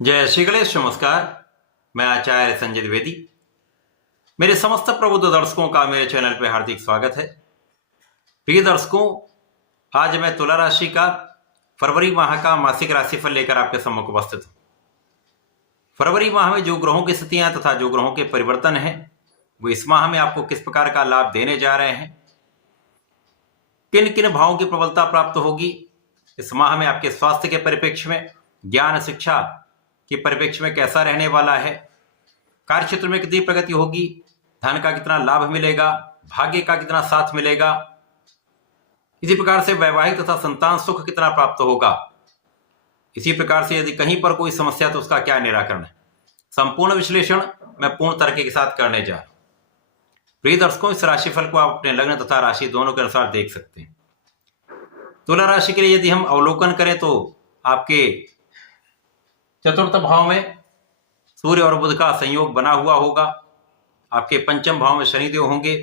जय श्री गणेश। नमस्कार। मैं आचार्य संजय द्विवेदी। मेरे समस्त प्रबुद्ध दर्शकों का मेरे चैनल पर हार्दिक स्वागत है। प्रिय दर्शकों, आज मैं तुला राशि का फरवरी माह का मासिक राशिफल लेकर आपके सम्मुख उपस्थित हूं। फरवरी माह में जो ग्रहों की स्थितियां तथा जो ग्रहों के परिवर्तन हैं वो इस माह में आपको किस प्रकार का लाभ देने जा रहे हैं, किन किन भावों की प्रबलता प्राप्त होगी इस माह में, आपके स्वास्थ्य के परिप्रेक्ष्य में, ज्ञान शिक्षा के परिप्रेक्ष्य में कैसा रहने वाला है, कार्य क्षेत्र में कितनी प्रगति होगी, धन का कितना लाभ मिलेगा, भाग्य का कितना साथ मिलेगा, इसी प्रकार से वैवाहिक तथा संतान सुख कितना प्राप्त होगा, इसी प्रकार से यदि कहीं पर कोई समस्या तो उसका क्या निराकरण है, संपूर्ण विश्लेषण मैं पूर्ण तरीके के साथ करने जा रहा हूं। प्रिय दर्शकों, इस राशिफल को आप अपने लग्न तथा राशि दोनों के अनुसार देख सकते हैं। तुला राशि के लिए यदि हम अवलोकन करें तो आपके चतुर्थ भाव में सूर्य और बुध का संयोग बना हुआ होगा। आपके पंचम भाव में शनिदेव होंगे।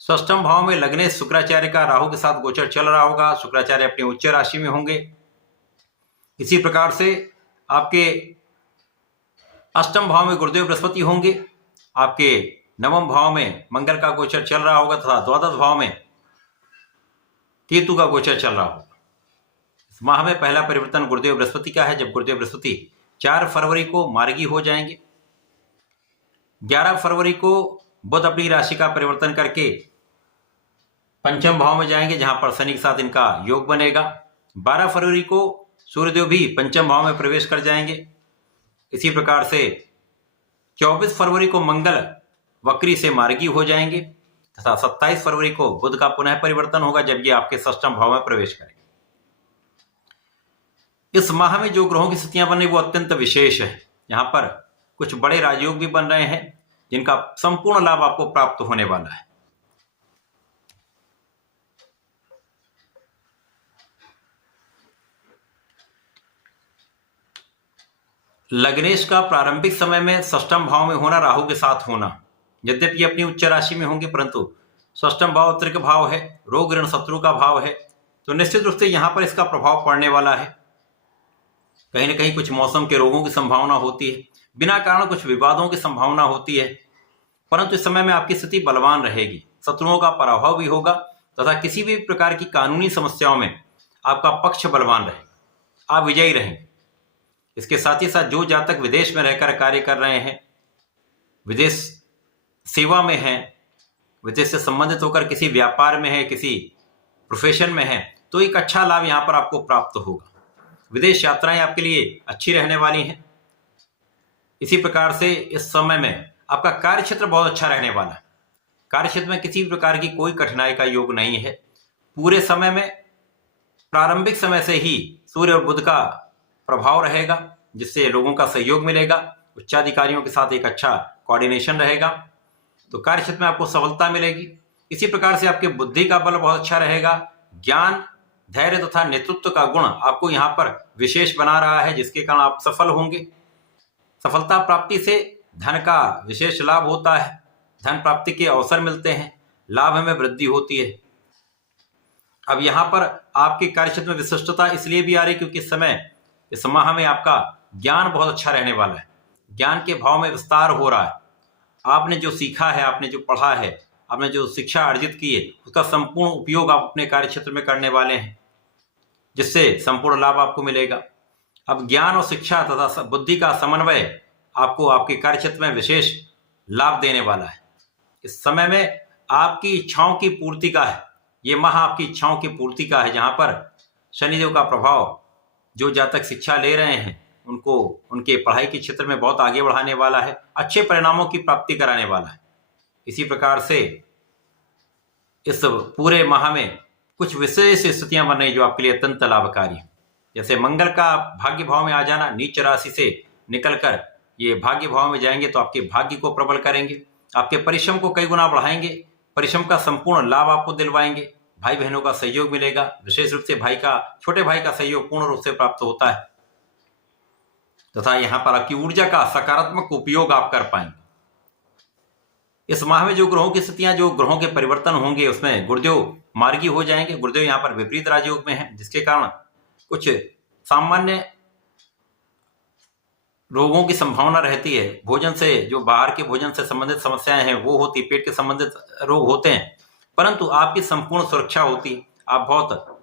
षष्ठम भाव में लग्नेश शुक्राचार्य का राहु के साथ गोचर चल रहा होगा। शुक्राचार्य अपनी उच्च राशि में होंगे। इसी प्रकार से आपके अष्टम भाव में गुरुदेव बृहस्पति होंगे। आपके नवम भाव में मंगल का गोचर चल रहा होगा तथा द्वादश भाव में केतु का गोचर चल रहा होगा। इस माह में पहला परिवर्तन गुरुदेव बृहस्पति का है, जब गुरुदेव बृहस्पति 4 फरवरी को मार्गी हो जाएंगे। 11 फरवरी को बुध अपनी राशि का परिवर्तन करके पंचम भाव में जाएंगे, जहां पर शनि के साथ इनका योग बनेगा। 12 फरवरी को सूर्यदेव भी पंचम भाव में प्रवेश कर जाएंगे। इसी प्रकार से 24 फरवरी को मंगल वक्री से मार्गी हो जाएंगे तथा 27 फरवरी को बुध का पुनः परिवर्तन होगा, जब ये आपके षष्ठम भाव में प्रवेश करेंगे। इस माह में जो ग्रहों की स्थितियां बन रही वो अत्यंत विशेष है। यहाँ पर कुछ बड़े राजयोग भी बन रहे हैं जिनका संपूर्ण लाभ आपको प्राप्त होने वाला है। लग्नेश का प्रारंभिक समय में षष्ठम भाव में होना, राहु के साथ होना, यद्यपि अपनी उच्च राशि में होंगे परंतु षष्ठम भाव त्रिक भाव है, रोग ऋण शत्रु का भाव है, तो निश्चित रूप से यहां पर इसका प्रभाव पड़ने वाला है। कहीं ना कहीं कुछ मौसम के रोगों की संभावना होती है, बिना कारण कुछ विवादों की संभावना होती है, परंतु इस समय में आपकी स्थिति बलवान रहेगी। शत्रुओं का पराभव भी होगा तथा किसी भी प्रकार की कानूनी समस्याओं में आपका पक्ष बलवान रहेगा, आप विजयी रहेंगे। इसके साथ ही साथ जो जातक विदेश में रहकर कार्य कर रहे हैं, विदेश सेवा में हैं, विदेश से संबंधित होकर किसी व्यापार में है, किसी प्रोफेशन में है, तो एक अच्छा लाभ यहाँ पर आपको प्राप्त होगा। विदेश यात्राएं आपके लिए अच्छी रहने वाली हैं। इसी प्रकार से इस समय में आपका कार्य क्षेत्र बहुत अच्छा रहने वाला है। कार्य क्षेत्र में किसी भी प्रकार की कोई कठिनाई का योग नहीं है। पूरे समय में प्रारंभिक समय से ही सूर्य और बुध का प्रभाव रहेगा, जिससे लोगों का सहयोग मिलेगा। उच्चाधिकारियों के साथ एक अच्छा कोऑर्डिनेशन रहेगा, तो कार्य क्षेत्र में आपको सफलता मिलेगी। इसी प्रकार से आपके बुद्धि का बल बहुत अच्छा रहेगा। ज्ञान, धैर्य तथा नेतृत्व का गुण आपको यहाँ पर विशेष बना रहा है, जिसके कारण आप सफल होंगे। सफलता प्राप्ति से धन का विशेष लाभ होता है, धन प्राप्ति के अवसर मिलते हैं, लाभ में वृद्धि होती है। अब यहाँ पर आपके कार्य क्षेत्र में विशिष्टता इसलिए भी आ रही क्योंकि इस माह में आपका ज्ञान बहुत अच्छा रहने वाला है। ज्ञान के भाव में विस्तार हो रहा है। आपने जो सीखा है, आपने जो पढ़ा है, आपने जो शिक्षा अर्जित की है, उसका संपूर्ण उपयोग आप अपने कार्य क्षेत्र में करने वाले हैं, जिससे संपूर्ण लाभ आपको मिलेगा। अब ज्ञान और शिक्षा तथा बुद्धि का समन्वय आपको आपके कार्य क्षेत्र में विशेष लाभ देने वाला है। इस समय में आपकी इच्छाओं की पूर्ति का है, ये माह आपकी इच्छाओं की पूर्ति का है, जहां पर शनिदेव का प्रभाव जो जातक शिक्षा ले रहे हैं उनको उनके पढ़ाई के क्षेत्र में बहुत आगे बढ़ाने वाला है, अच्छे परिणामों की प्राप्ति कराने वाला है। इसी प्रकार से इस पूरे माह में कुछ विशेष स्थितियां बन रही जो आपके लिए अत्यंत लाभकारी है। जैसे मंगल का भाग्य भाव में आ जाना, नीच राशि से निकलकर ये भाग्य भाव में जाएंगे तो आपके भाग्य को प्रबल करेंगे, आपके परिश्रम को कई गुना बढ़ाएंगे, परिश्रम का संपूर्ण लाभ आपको दिलवाएंगे। भाई बहनों का सहयोग मिलेगा, विशेष रूप से छोटे भाई का सहयोग पूर्ण रूप से प्राप्त होता है तथा यहाँ पर आपकी ऊर्जा का सकारात्मक उपयोग आप कर पाएंगे। इस माह में जो ग्रहों की स्थितियां, जो ग्रहों के परिवर्तन होंगे, उसमें गुरुदेव मार्गी हो जाएंगे। गुरुदेव यहाँ पर विपरीत राजयोग में है, जिसके कारण कुछ सामान्य रोगों की संभावना रहती है। भोजन से, जो बाहर के भोजन से संबंधित समस्याएं हैं वो होती, पेट के संबंधित रोग होते हैं, परंतु आपकी संपूर्ण सुरक्षा होती है। आप बहुत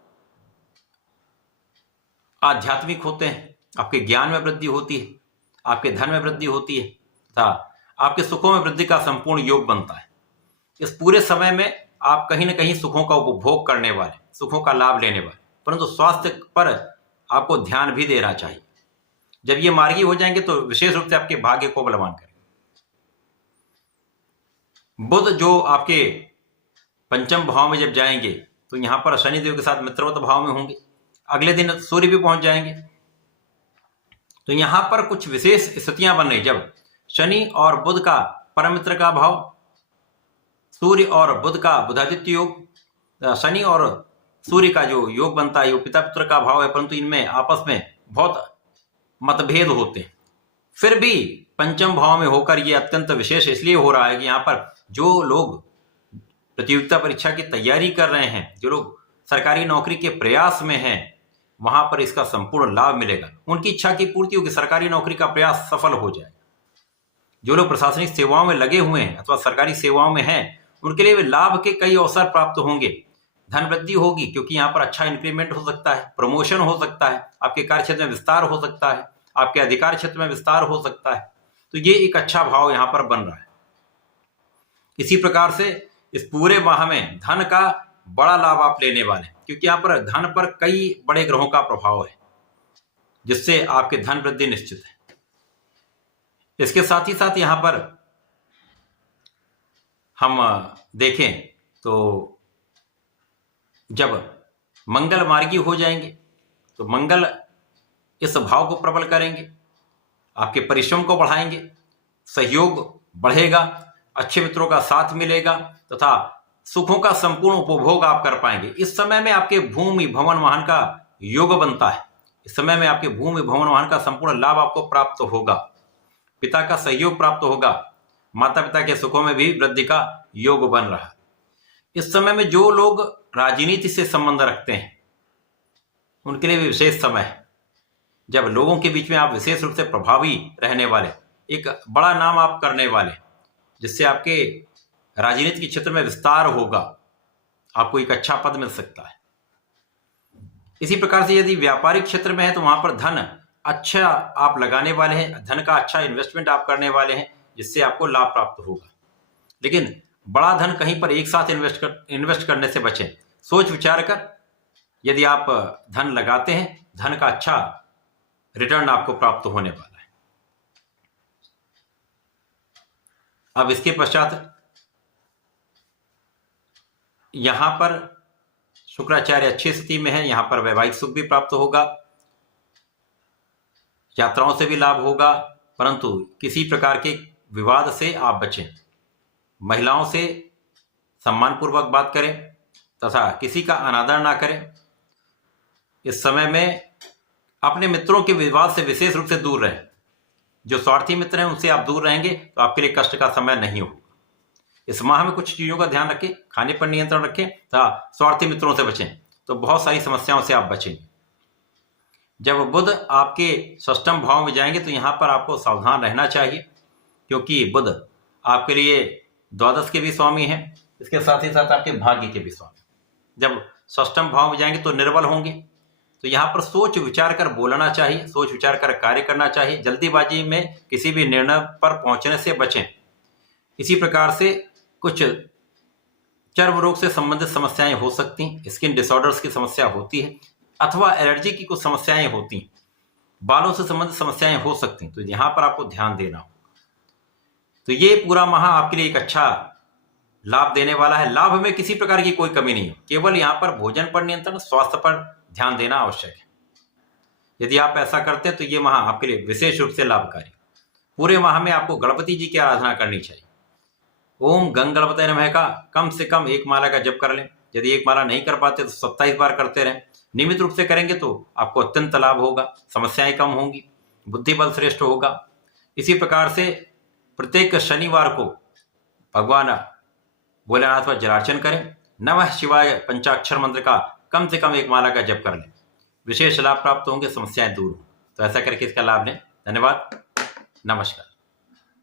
आध्यात्मिक होते हैं, आपके ज्ञान में वृद्धि होती है, आपके धन में वृद्धि होती है तथा आपके सुखों में वृद्धि का संपूर्ण योग बनता है। इस पूरे समय में आप कहीं ना कहीं सुखों का उपभोग करने वाले, सुखों का लाभ लेने वाले, परंतु स्वास्थ्य पर आपको ध्यान भी देना चाहिए। जब ये मार्गी हो जाएंगे तो विशेष रूप से आपके भाग्य को बलवान करेंगे। बुध जो आपके पंचम भाव में जब जाएंगे तो यहां पर शनिदेव के साथ मित्रवत भाव में होंगे। अगले दिन सूर्य भी पहुंच जाएंगे। तो यहां पर कुछ विशेष स्थितियां बन रही, जब शनि और बुध का परम मित्र का भाव, सूर्य और बुध का बुधादित्य योग, शनि और सूर्य का जो योग बनता है वो पिता पुत्र का भाव है, परंतु इनमें आपस में बहुत मतभेद होते हैं। फिर भी पंचम भाव में होकर ये अत्यंत विशेष इसलिए हो रहा है कि यहाँ पर जो लोग प्रतियोगिता परीक्षा की तैयारी कर रहे हैं, जो लोग सरकारी नौकरी के प्रयास में हैं, वहां पर इसका संपूर्ण लाभ मिलेगा। उनकी इच्छा की पूर्ति होगी, सरकारी नौकरी का प्रयास सफल हो जाएगा। जो लोग प्रशासनिक सेवाओं में लगे हुए हैं अथवा सरकारी सेवाओं में हैं, उनके लिए लाभ के कई अवसर प्राप्त होंगे। धन वृद्धि होगी क्योंकि यहाँ पर अच्छा इंक्रीमेंट हो सकता है, प्रमोशन हो सकता है, आपके कार्य क्षेत्र में विस्तार हो सकता है, आपके अधिकार क्षेत्र में विस्तार हो सकता है। तो ये एक अच्छा भाव यहाँ पर बन रहा है। इसी प्रकार से इस पूरे माह में धन का बड़ा लाभ आप लेने वाले हैं, क्योंकि यहाँ पर धन पर कई बड़े ग्रहों का प्रभाव है, जिससे आपके धन वृद्धि निश्चित है। इसके साथ ही साथ यहाँ पर हम देखें तो जब मंगल मार्गी हो जाएंगे तो मंगल इस भाव को प्रबल करेंगे, आपके परिश्रम को बढ़ाएंगे, सहयोग बढ़ेगा, अच्छे मित्रों का साथ मिलेगा तथा सुखों का संपूर्ण उपभोग आप कर पाएंगे। इस समय में आपके भूमि भवन वाहन का योग बनता है। इस समय में आपके भूमि भवन वाहन का संपूर्ण लाभ आपको प्राप्त होगा, पिता का सहयोग प्राप्त होगा, माता पिता के सुखों में भी वृद्धि का योग बन रहा है। इस समय में जो लोग राजनीति से संबंध रखते हैं उनके लिए भी विशेष समय है, जब लोगों के बीच में आप विशेष रूप से प्रभावी रहने वाले, एक बड़ा नाम आप करने वाले, जिससे आपके राजनीति के क्षेत्र में विस्तार होगा, आपको एक अच्छा पद मिल सकता है। इसी प्रकार से यदि व्यापारिक क्षेत्र में है तो वहां पर धन अच्छा आप लगाने वाले हैं, धन का अच्छा इन्वेस्टमेंट आप करने वाले हैं, जिससे आपको लाभ प्राप्त होगा। लेकिन बड़ा धन कहीं पर एक साथ इन्वेस्ट करने से बचें। सोच विचार कर यदि आप धन लगाते हैं, धन का अच्छा रिटर्न आपको प्राप्त होने वाला है। अब इसके पश्चात यहां पर शुक्राचार्य अच्छी स्थिति में है, यहां पर वैवाहिक सुख भी प्राप्त होगा, यात्राओं से भी लाभ होगा, परंतु किसी प्रकार के विवाद से आप बचें। महिलाओं से सम्मानपूर्वक बात करें तथा किसी का अनादर ना करें। इस समय में अपने मित्रों के विवाद से विशेष रूप से दूर रहें। जो स्वार्थी मित्र हैं उनसे आप दूर रहेंगे तो आपके लिए कष्ट का समय नहीं होगा। इस माह में कुछ चीज़ों का ध्यान रखें, खाने पर नियंत्रण रखें तथा स्वार्थी मित्रों से बचें, तो बहुत सारी समस्याओं से आप बचेंगे। जब बुध आपके षष्ठम भाव में जाएंगे तो यहाँ पर आपको सावधान रहना चाहिए, क्योंकि बुध आपके लिए द्वादश के भी स्वामी हैं, इसके साथ ही साथ आपके भाग्य के भी स्वामी। जब षष्ठम भाव में जाएंगे तो निर्बल होंगे, तो यहाँ पर सोच विचार कर बोलना चाहिए, सोच विचार कर कार्य करना चाहिए। जल्दीबाजी में किसी भी निर्णय पर पहुंचने से बचें। इसी प्रकार से कुछ चर्म रोग से संबंधित समस्याएं हो सकती हैं, स्किन डिसऑर्डर्स की समस्या होती है, अथवा एलर्जी की कुछ समस्याएं होती हैं, बालों से संबंधित समस्याएं हो सकती हैं, तो यहाँ पर आपको ध्यान देना होगा। तो ये पूरा माह आपके लिए एक अच्छा लाभ देने वाला है। लाभ में किसी प्रकार की कोई कमी नहीं है, केवल यहाँ पर भोजन पर नियंत्रण, स्वास्थ्य पर ध्यान देना आवश्यक है। यदि आप ऐसा करते हैं तो ये माह आपके लिए विशेष रूप से लाभकारी। पूरे माह में आपको गणपति जी की आराधना करनी चाहिए। ओम गंग गणपतये नमः का कम से कम एक माला का जप कर लें। यदि एक माला नहीं कर पाते तो 27 बार करते रहें। नियमित रूप से करेंगे तो आपको अत्यंत लाभ होगा, समस्याएं कम होंगी, बुद्धि बल श्रेष्ठ होगा। इसी प्रकार से प्रत्येक शनिवार को भगवान भोलेनाथ पर जलार्चन करें। नमः शिवाय पंचाक्षर मंत्र का कम से कम एक माला का जप कर लें, विशेष लाभ प्राप्त होंगे, समस्याएं दूर हों। तो ऐसा करके इसका लाभ लें। धन्यवाद। नमस्कार।